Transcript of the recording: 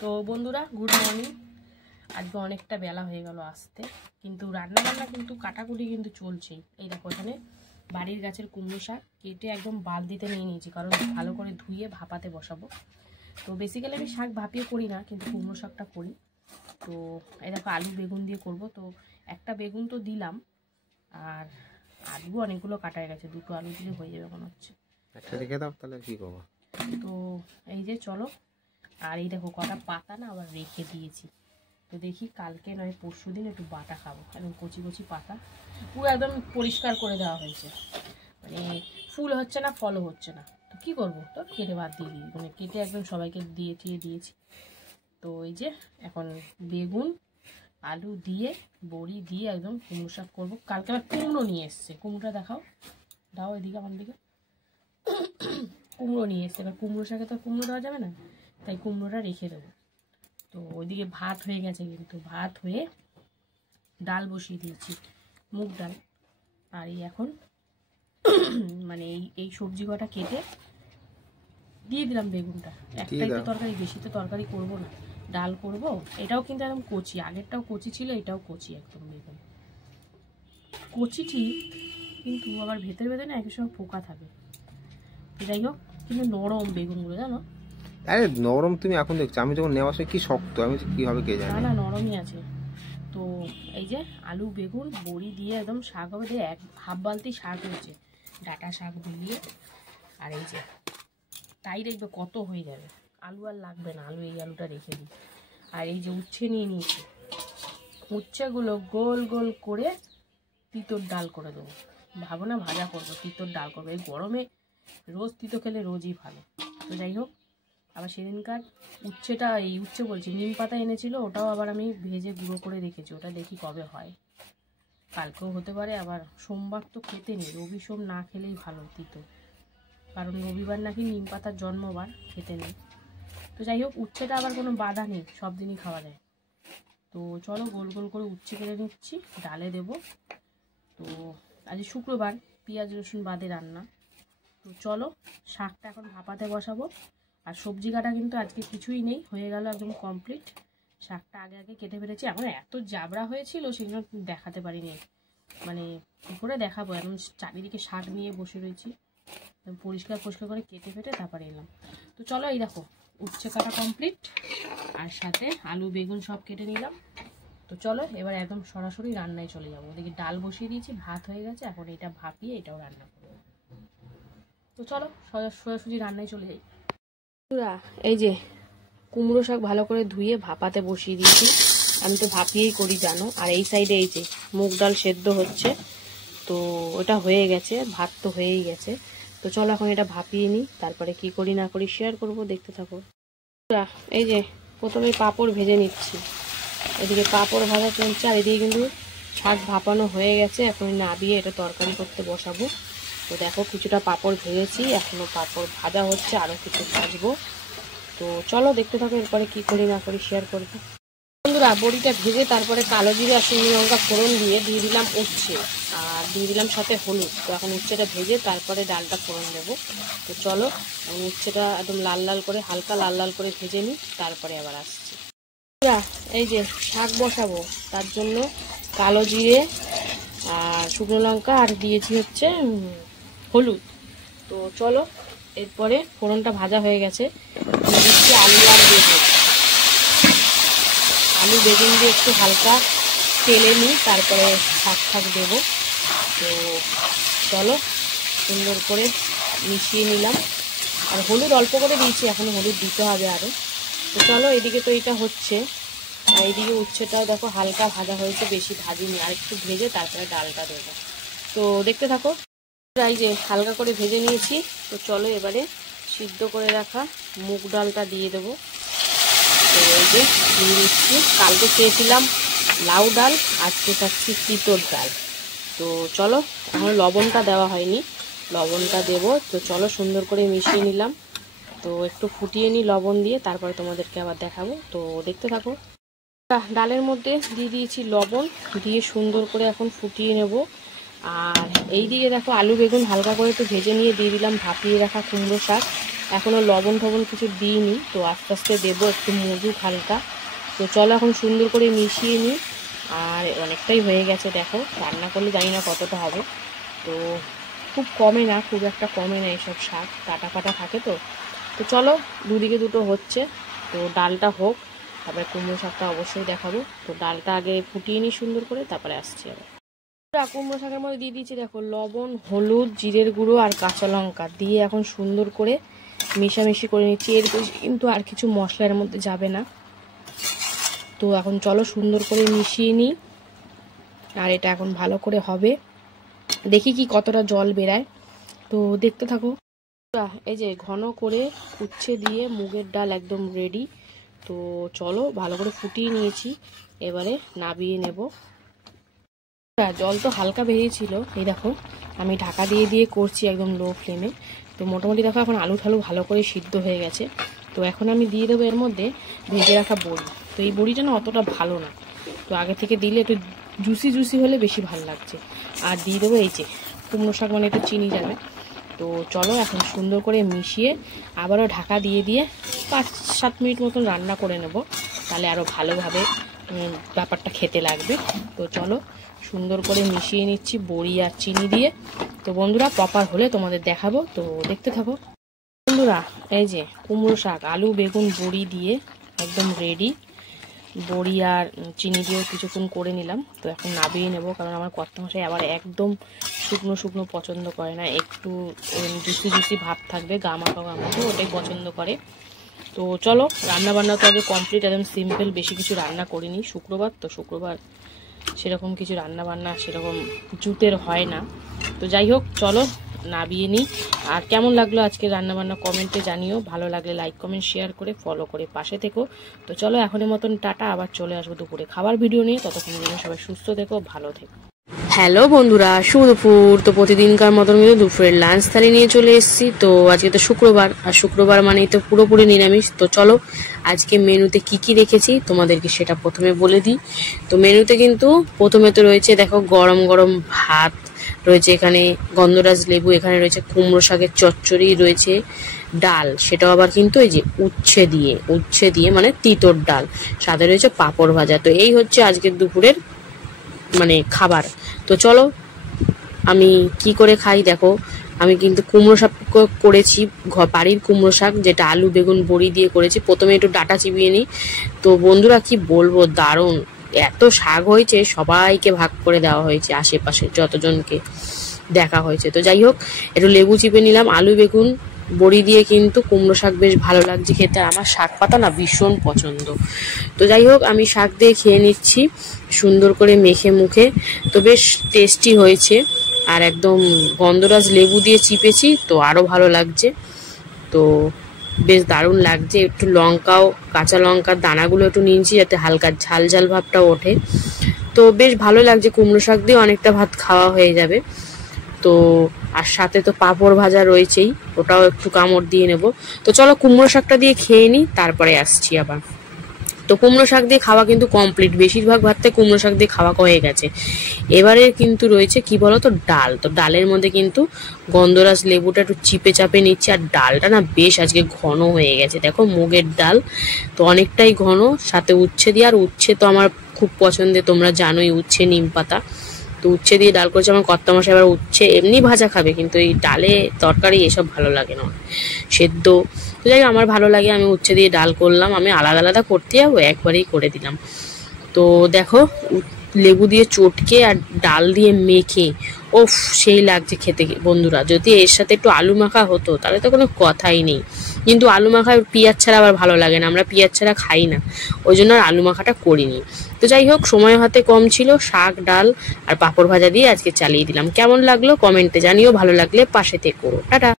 তো বন্ধুরা good morning. আজকে অনেকটা বেলা হয়ে গেল আসতে, কিন্তু রান্না বান্না কিন্তু কাটাকুটি কিন্তু চলছেই। এই দেখো এখানে বাড়ির গাছের কুমড়ো শাক কেটে একদম বালতিতে নিয়ে নিয়েছি, কারণ ভালো করে ধুয়ে ভাপাতে বসাবো। তো বেসিক্যালি আমি শাক ভাপিয়ে করি না, কিন্তু কুমড়ো শাকটা করি। তো এই দেখো আলু বেগুন দিয়ে করব। তো একটা বেগুন তো দিলাম, আর আলু অনেকগুলো কাটা গেছে, দুটো আলু দিলে হয়ে যাবে মনে হচ্ছে। একটা রেখে দাও, তাহলে কি করবো। তো এই যে চলো, আর এই দেখো কটা পাতা না আবার রেখে দিয়েছি। তো দেখি কালকে নয় পরশু দিন একটু বাটা খাবো। একদম কচি কচি পাতা, পুরো একদম পরিষ্কার করে দেওয়া হয়েছে, মানে ফুল হচ্ছে না ফলও হচ্ছে না। তো কী করবো, তো কেটে বাদ দিয়ে দিই, মানে কেটে একদম সবাইকে দিয়েছি। তো এই যে এখন বেগুন আলু দিয়ে বড়ি দিয়ে একদম কুমড়ো শাক করবো। কালকে আবার কুমড়ো নিয়ে এসছে, কুমড়োটা দেখাও, দাও এদিকে আমার দিকে। কুমড়ো নিয়ে এসছে, এবার কুমড়ো শাকে তো কুমড়ো দেওয়া যাবে না, তাই কুমড়োটা রেখে দেবো। তো ওইদিকে ভাত হয়ে গেছে, কিন্তু ভাত হয়ে ডাল বসিয়ে দিয়েছি, মুগ ডাল। আর এই এখন মানে এই সবজি কটা কেটে দিয়ে দিলাম বেগুনটা। একটাই তো তরকারি, বেশি তো তরকারি করবো না, ডাল করব। এটাও কিন্তু একদম কচি, আগেরটাও কচি ছিল, এটাও কচি একদম। বেগুন কচি ঠিক, কিন্তু আবার ভেতরে ভেতরে না একই সময় পোকা থাকে। যাই হোক, কিন্তু নরম বেগুনগুলো জানো। আরে নরম তুমি এখন দেখছো, আমি যখন নেওয়া কি শক্ত, আমি কিভাবে কে জানি। না নরমই আছে। তো এই যে আলু বেগুন বড়ি দিয়ে একদম শাক হবে, দিয়ে হাফ বালতি শাক হয়েছে, ডাঁটা শাক দিয়ে। আর এই যে তাই দেখবে কত হয়ে যাবে, আলু আর লাগবে না, এই আলুটা রেখে দিই। আর এই যে উচ্ছে নিয়ে নিয়েছি, উচ্ছেগুলো গোল গোল করে তিতর ডাল করে দেবো। ভাবো না ভাজা করবো, তিতর ডাল করবো। এই গরমে রোজ তিতো খেলে রোজই ভালো। তো যাই হোক, আবার সেদিনকার উচ্ছেটা, এই উচ্ছে বলছি, নিম পাতা এনেছিল, ওটাও আবার আমি ভেজে গুঁড়ো করে রেখেছি। ওটা দেখি কবে হয়, কালকেও হতে পারে। আবার সোমবার তো খেতে নেই, রবি সোম না খেলেই ভালো তিতো, কারণ রবিবার নাকি নিম পাতার জন্মবার, খেতে নেই। তো যাই হোক, উচ্ছেটা আবার কোনো বাধা নেই, সব দিনই খাওয়া যায়। তো চলো গোল গোল করে উচ্ছে কেটে নিচ্ছি, ডালে দেব। তো আজ শুক্রবার, পেঁয়াজ রসুন বাদে রান্না। তো চলো শাকটা এখন ভাপাতে বসাবো। আর সবজি কাটা কিন্তু আজকে কিছুই নেই, হয়ে গেল একদম কমপ্লিট। শাকটা আগে কেটে ফেলেছি, এখন এত জাবড়া হয়েছিল সেগুলো দেখাতে পারিনি। মানে কী করে দেখাবো, এখন চারিদিকে শাক নিয়ে বসে রয়েছি, পরিষ্কার করে কেটে ফেটে তারপরে এলাম। তো চলো, এই দেখো উচ্ছে কাটা কমপ্লিট, আর সাথে আলু বেগুন সব কেটে নিলাম। তো চলো এবার একদম সরাসরি রান্নায় চলে যাবো। ওদিকে ডাল বসিয়ে দিয়েছি, ভাত হয়ে গেছে, এখন এটা ভাপিয়ে এটাও রান্না করবো। তো চলো সোজাসুজি রান্নায় চলে যাই। এই যে কুমড়ো শাক ভালো করে ধুয়ে ভাপাতে বসিয়ে দিয়েছি, আমি তো ভাপিয়েই করি জানো। আর এই সাইডে এই যে মুগ ডাল সেদ্ধ হচ্ছে, তো ওটা হয়ে গেছে, ভাত তো হয়েই গেছে। তো চলো এখন এটা ভাপিয়ে নিই, তারপরে কি করি না করি শেয়ার করব, দেখতে থাকো। এই যে প্রথমে পাঁপড় ভেজে নিচ্ছি, এদিকে পাঁপড় ভাজা চলছে, আর এদিকে কিন্তু শাক ভাপানো হয়ে গেছে। এখন নাবিয়ে এটা তরকারি করতে বসাবো। তো দেখো কিছুটা পাঁপড় ভেজেছি, এখনো পাঁপড় ভাজা হচ্ছে, আরও কিছু ভাজবো। তো চলো দেখতে থাকো, এরপরে কি করি না করি শেয়ার করবো। বন্ধুরা বড়িটা ভেজে তারপরে কালো জিরে আর শুকনো লঙ্কা ফোড়ন দিয়ে দিলাম উচ্ছে, আর দিয়ে দিলাম সাথে হলুদ। তো এখন উচ্ছেটা ভেজে তারপরে ডালটা ফোড়ন দেবো। তো চলো উচ্ছেটা একদম লাল লাল করে, হালকা লাল লাল করে ভেজে নিই, তারপরে আবার আসছি। এই যে শাক বসাবো, তার জন্য কালো জিরে আর শুকনো লঙ্কা আর দিয়েছি হচ্ছে হলুদ। তো চলো এরপরে ফোড়নটা ভাজা হয়ে গেছে, দিচ্ছি আলু আর বেগুন। আলু বেগুন দিয়ে একটু হালকা তেলে নিই, তারপরে শাক দেবো। তো চলো সুন্দর করে মিশিয়ে নিলাম, আর হলুদ অল্প করে দিয়েছি, এখনো হলুদ দিতে হবে আরও। তো চলো এদিকে তো এটা হচ্ছে, আর এইদিকে উচ্ছেটাও দেখো হালকা ভাজা হয়েছে, বেশি ভাজিনি, আর একটু ভেজে তারপরে ডালটা দেবো। তো দেখতে থাকো। এই যে হালকা করে ভেজে নিয়েছি। তো চলো এবারে সিদ্ধ করে রাখা মুগ ডালটা দিয়ে দেবো। তো এই যে দিয়ে দিচ্ছি, কালকে চেয়েছিলাম লাউ ডাল, আজকে খাচ্ছি তিতর ডাল। তো চলো এখন লবণটা দেওয়া হয়নি, লবণটা দেবো। তো চলো সুন্দর করে মিশিয়ে নিলাম। তো একটু ফুটিয়ে নিই লবণ দিয়ে, তারপরে তোমাদেরকে আবার দেখাবো। তো দেখতে থাকো। ডালের মধ্যে দিয়ে দিয়েছি লবণ, দিয়ে সুন্দর করে এখন ফুটিয়ে নেব। আর এই দিকে দেখো আলু বেগুন হালকা করে একটু ভেজে নিয়ে দিয়ে দিলাম ভাপিয়ে রাখা কুমড়ো শাক। এখনও লবণ টবণ কিছু দিইনি, তো আস্তে আস্তে দেবো একটু মধু হালকা। তো চলো এখন সুন্দর করে মিশিয়ে নিই। আর অনেকটাই হয়ে গেছে দেখো, রান্না করলে জানি না কতটা হবে। তো খুব কমে না, খুব একটা কমে না এইসব শাক, কাটা কাটা থাকে। তো তো চলো দুদিকে দুটো হচ্ছে, তো ডালটা হোক, তারপরে কুমড়ো শাকটা অবশ্যই দেখাবো। তো ডালটা আগে ফুটিয়ে নিই সুন্দর করে, তারপরে আসছি আবার। কুমড়ো শাকের মধ্যে দিয়ে দিয়েছি দেখো লবণ, হলুদ, জিরের গুঁড়ো আর কাঁচা লঙ্কা দিয়ে এখন সুন্দর করে মিশামিশি করে নিচ্ছি। এর বেশি কিন্তু আর কিছু মশলার মধ্যে যাবে না। তো এখন চলো সুন্দর করে মিশিয়ে নিই, আর এটা এখন ভালো করে হবে। দেখি কি কতটা জল বেরায়, তো দেখতে থাকো। এই যে ঘন করে উচ্ছে দিয়ে মুগের ডাল একদম রেডি। তো চলো ভালো করে ফুটিয়ে নিয়েছি, এবারে নাবিয়ে নেব। জল তো হালকা বেরিয়েছিল, এই দেখো আমি ঢাকা দিয়ে দিয়ে করছি একদম লো ফ্লেমে। তো মোটামুটি দেখো এখন আলু ঠালু ভালো করে সিদ্ধ হয়ে গেছে। তো এখন আমি দিয়ে দেবো এর মধ্যে ভেজে রাখা বড়ি। তো এই বড়িটা না অতটা ভালো না, তো আগে থেকে দিলে একটু জুসি জুসি হলে বেশি ভালো লাগছে। আর দিয়ে দেবো এই যে কুমড়ো শাক, মানে একটু চিনি যাবে। তো চলো এখন সুন্দর করে মিশিয়ে আবারও ঢাকা দিয়ে দিয়ে 5-7 মিনিট মতন রান্না করে নেব, তাহলে আরও ভালোভাবে ব্যাপারটা খেতে লাগবে। তো চলো সুন্দর করে মিশিয়ে নিচ্ছি বড়ি আর চিনি দিয়ে। তো বন্ধুরা প্রপার হলে তোমাদের দেখাবো, তো দেখতে থাকো। বন্ধুরা এই যে কুমড়ো শাক আলু বেগুন বড়ি দিয়ে একদম রেডি। বড়ি আর চিনি দিয়েও কিছুক্ষণ করে নিলাম। তো এখন নাবিয়ে নেব, কারণ আমার কর্তামশাই আবার একদম শুকনো শুকনো পছন্দ করে না, একটু জুসি জুসি ভাব থাকবে, গামাখা গামাখা, ওটাই পছন্দ করে। তো চলো রান্না বান্না তো আগে কমপ্লিট, একদম সিম্পল, বেশি কিছু রান্না করিনি। শুক্রবার তো, শুক্রবার সেরকম কিছু রান্না বান্না সেরকম জুতের হয় না। তো যাই হোক চলো নাবিয়ে নিই। আর কেমন লাগলো আজকে রান্নাবান্না কমেন্টে জানিও, ভালো লাগলে লাইক কমেন্ট শেয়ার করে ফলো করে পাশে থেকো। তো চলো এখনের মতন টাটা, আবার চলে আসবো দুপুরে খাবার ভিডিও নিয়ে। ততক্ষণ জন্য সবাই সুস্থ থেকো, ভালো থেকো। হ্যালো বন্ধুরা, শুভ দুপুর। তো প্রতিদিনকার মতন কিন্তু দুপুরের লাঞ্চ থালি নিয়ে চলে এসেছি। তো আজকে তো শুক্রবার, আর শুক্রবার মানেই তো পুরোপুরি নিরামিষ। তো চলো আজকে মেনুতে কি কি রেখেছি তোমাদেরকে সেটা প্রথমে বলে দিই। তো মেনুতে কিন্তু প্রথমে তো রয়েছে দেখো গরম গরম ভাত রয়েছে, এখানে গন্ধরাজ লেবু, এখানে রয়েছে কুমড়ো শাকের চচ্চড়ি, রয়েছে ডাল, সেটাও আবার কিন্তু এই যে উচ্ছে দিয়ে মানে তিতর ডাল, সাথে রয়েছে পাঁপড় ভাজা। তো এই হচ্ছে আজকের দুপুরের মানে খাবার। তো চলো আমি কি করে খাই দেখো। আমি কিন্তু কুমড়ো শাক করেছি, বাড়ির কুমড়ো শাক, যেটা আলু বেগুন বড়ি দিয়ে করেছি। প্রথমে একটু ডাটা চিবিয়ে নিই। তো বন্ধুরা কি বলবো, দারুণ এত শাক হয়েছে, সবাইকে ভাগ করে দেওয়া হয়েছে, আশেপাশে যতজনকে দেখা হয়েছে। তো যাই হোক একটু লেবু চিপে নিলাম। আলু বেগুন বড়ি দিয়ে কিন্তু কুমড়ো শাক বেশ ভালো লাগছে খেতে, আমার শাক পাতা না ভীষণ পছন্দ। তো যাই হোক আমি শাক দিয়ে খেয়ে নিচ্ছি সুন্দর করে মেখে মুখে। তো বেশ টেস্টি হয়েছে, আর একদম গন্ধরাজ লেবু দিয়ে চিপেছি, তো আরও ভালো লাগছে। তো বেশ দারুণ লাগছে। একটু লঙ্কাও, কাঁচা লঙ্কার দানাগুলো একটু নিয়েছি যাতে হালকা ঝাল ঝাল ভাবটা ওঠে। তো বেশ ভালো লাগছে, কুমড়ো শাক দিয়ে অনেকটা ভাত খাওয়া হয়ে যাবে। তো আর সাথে তো পাঁপড় ভাজা রয়েছেই, ওটাও একটু কামড় দিয়ে নেব। তো চলো কুমড়ো শাকটা দিয়ে খেয়ে নিই, তারপরে আসছি আবার। তো কুমড়ো শাক দিয়ে খাওয়া কিন্তু কমপ্লিট, বেশিরভাগ ভাতটা কুমড়ো শাক দিয়ে খাওয়া হয়ে গেছে। এবারে কিন্তু রয়েছে কি বলো তো ডাল। তো ডালের মধ্যে কিন্তু গন্ধরাজ লেবুটা একটু চিপে চাপে নিচ্ছে, আর ডালটা না বেশ আজকে ঘন হয়ে গেছে, দেখো মুগের ডাল তো অনেকটাই ঘন, সাথে উচ্ছে দিয়ে। আর উচ্ছে তো আমার খুব পছন্দের, তোমরা জানোই, উচ্ছে নিম পাতা। তো উচ্ছে দিয়ে ডাল করেছে আমার কর্তামশাই। এবার উচ্ছে এমনি ভাজা খাবে, কিন্তু এই ডালে তরকারি এসব ভালো লাগে না, সেদ্ধ। তো যাই আমার ভালো লাগে, আমি উচ্ছে দিয়ে ডাল করলাম। আমি আলাদা আলাদা করতে যাবো, একবারেই করে দিলাম। তো দেখো লেবু দিয়ে চটকে আর ডাল দিয়ে মেখে, ওফ সেই লাগছে খেতে বন্ধুরা। যদি এর সাথে একটু আলু মাখা হতো তাহলে তো কোনো কথাই নেই, কিন্তু আলু মাখা পেঁয়াজ ছাড়া আবার ভালো লাগে না, আমরা পেঁয়াজ ছাড়া খাই না, ওই জন্য আর আলু মাখাটা করিনি। তো যাই হোক সময় হাতে কম ছিল, শাক ডাল আর পাঁপড় ভাজা দিয়ে আজকে চালিয়ে দিলাম। কেমন লাগলো কমেন্টে জানিও, ভালো লাগলে পাশে থেকো, টাটা।